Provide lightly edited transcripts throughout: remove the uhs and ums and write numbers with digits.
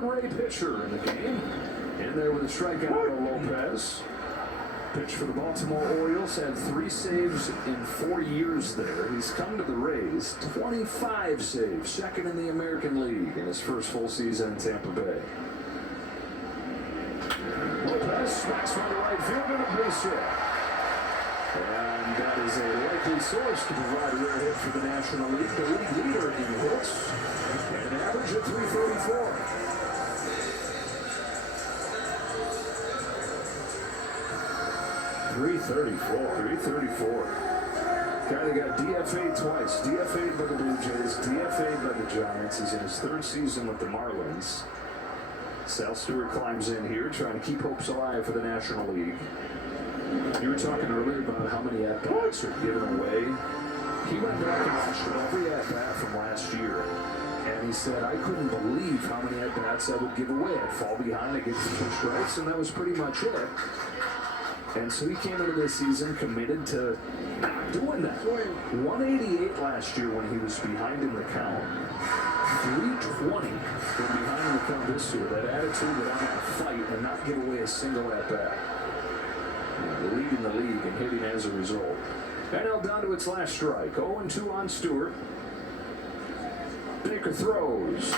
third-rate pitcher in the game. In there with a strikeout to Lopez. Pitch for the Baltimore Orioles, had 3 saves in 4 years there. He's come to the Rays, 25 saves, second in the American League in his first full season in Tampa Bay. Lopez smacks from the right field and a base hit. And that is a likely source to provide a rare hit for the National League. The league leader in hits, and an average of 334. .334. Guy that got DFA'd twice. DFA'd by the Blue Jays, DFA'd by the Giants. He's in his 3rd season with the Marlins. Sal Stewart climbs in here, trying to keep hopes alive for the National League. You were talking earlier about how many at-bats are given away. He went back and watched every at-bat from last year. And he said, I couldn't believe how many at-bats I would give away. I'd fall behind, I'd get 2 strikes, and that was pretty much it. And so he came into this season committed to not doing that. 188 last year when he was behind in the count. 320 when behind in the count this year. That attitude that I'm going to fight and not give away a single at-bat. Leading the league and hitting as a result. NL down to its last strike. 0-2 on Stewart. Baker throws.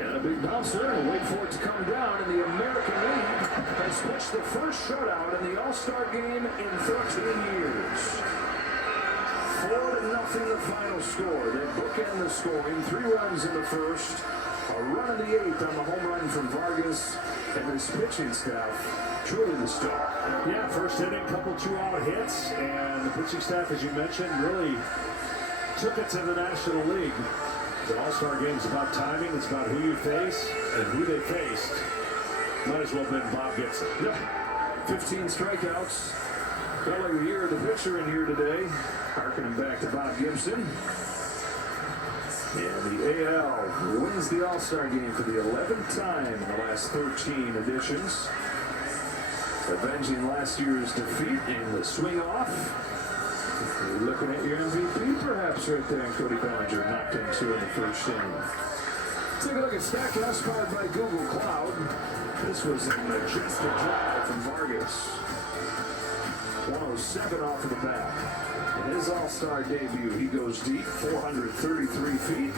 And a big bouncer, and wait for it to come down. And the American League has pitched the first shutout in the All-Star game in 13 years. 4-0 the final score. They bookend the scoring. 3 runs in the first. A run in the 8th on the home run from Vargas. And this pitching staff, truly the star. Yeah, first inning, couple 2-out hits. And the pitching staff, as you mentioned, really took it to the National League. The All-Star game is about timing. It's about who you face and who they faced. Might as well have been Bob Gibson. Yep. 15 strikeouts. Felt like the year of the pitcher in here today. Harkening back to Bob Gibson. And the AL wins the All-Star game for the 11th time in the last 13 editions. Avenging last year's defeat in the swing-off. You're looking at your MVP perhaps right there, and Cody Bellinger knocked in 2 in the first inning. Take a look at Statcast powered by Google Cloud. This was a majestic drive from Vargas. 107 off of the bat. In his All-Star debut, he goes deep, 433 feet.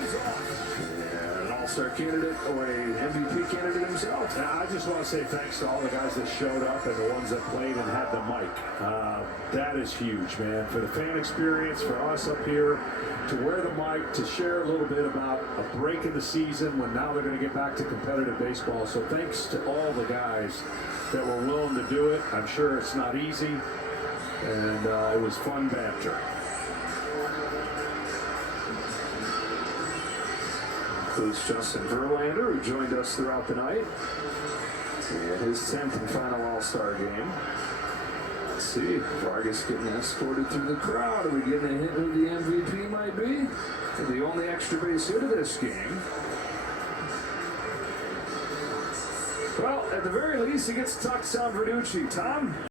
He's off. And an All-Star candidate or a MVP candidate himself. Now, I just want to say thanks to all the guys that showed up and the ones that played and had the mic. That is huge, man. For the fan experience, for us up here, to wear the mic, to share a little bit about a break in the season when now they're going to get back to competitive baseball. So thanks to all the guys that were willing to do it. I'm sure it's not easy, and it was fun banter. Includes Justin Verlander, who joined us throughout the night. And his 10th and final All-Star game. Let's see, Vargas getting escorted through the crowd. Are we getting a hint who the MVP might be? The only extra base hit of this game. Well, at the very least, he gets to talk to Tom Verducci. Tom?